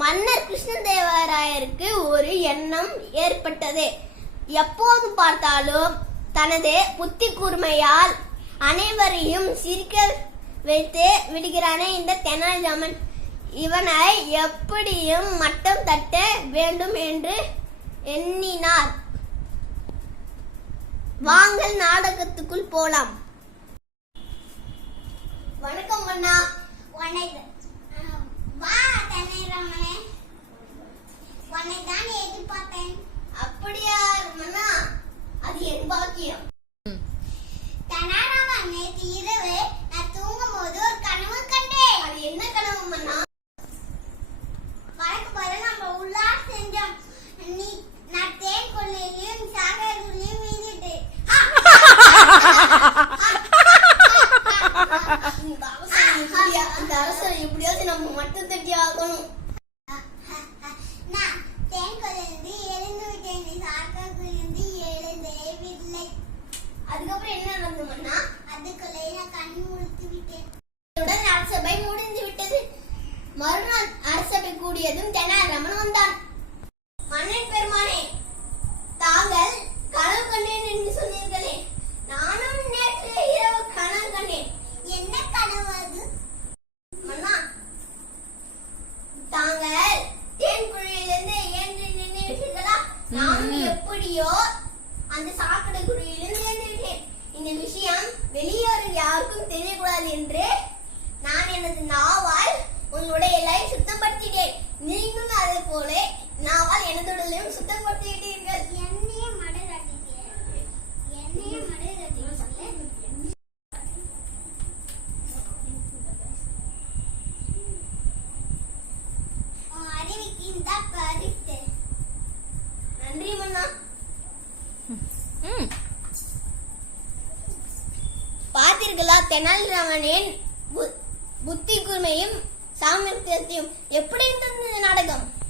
மன்னர் கிருஷ்ணதேவராயருக்கு ஒரு எண்ணம் ஏற்பட்டது. எப்போது பார்த்தாலும் தனது புத்தி கூர்மையால் அனைவரையும் சிரிக்க வைத்து விடுகிறானே இந்த தெனாலிராமன், இவனை எப்படியும் மட்டம் தட்ட வேண்டும் என்று எண்ணினார். வாங்கள் நாடகத்துக்குள் போலாம். வணக்கம் அண்ணா. வணக்கம். வா தெனாலிராமனே, உன்னை தான் எதிர்பார்த்தேன். அப்படியா அண்ணா? அது என் பாக்கியம். தெனாலிராமன், நேற்று இரவு நான் தூங்கும் போது ஒரு கனவு கண்டேன். அது என்ன கனவு அண்ணா? வழக்கு போல நம்ம உள்ளார் செஞ்சோம். நான் தேன் கொள்ளையிலையும் சாகரையும் மீதிட்டேன். அந்த அரசர் எப்படியாவது நம்ம மட்டும் தட்டி ஆகணும். நான் தேன் கொள்ளையிலிருந்து எழுந்து விட்டேன். சாகரிலிருந்து எழுந்தவில்லை. அதுக்கப்புறம் என்ன நடந்ததுன்னா, அதுக்குள்ளே நான் கண் முழித்து விட்டேன். அரசபை முடிந்து விட்டது. மறுநாள் அரசபை கூடியதும் தெனாலிராமன் வந்தான். மன்னன் பெருமானே, தாங்கள் கனவு கண்டேன் என்று சொன்னீர்களே, நானும் நேற்று இரவு கனவு கண்டேன். என்ன கனவு அது? மன்னா, தாங்கள் தேன் குழியிலிருந்து ஏன்று நின்று விட்டீர்களா? நானும் எப்படியோ அந்த சாக்கடை குழியிலிருந்து ஏன்று விட்டேன். இந்த விஷயம் வெளியோர் யாருக்கும் தெரியக்கூடாது என்று நான் எனது நாவால் உங்களுடைய எல்லையை சுத்தப்படுத்திட்டேன். நீங்களும் அதே போல நாவால் எனது உடலையும் சுத்தப்படுத்திட்டீர்கள். என்னையே மடராட்டிட்டீங்க. என்னையே மடராட்டிட்டீங்க. அறிவிக்கு இந்த பரிசு. நன்றி மன்னா. பார்த்தீர்களா தெனாலிராமனின் புத்தி கூர்மையும் சாமர்த்தியத்தையும்? எப்படி இருந்தது நாடகம்?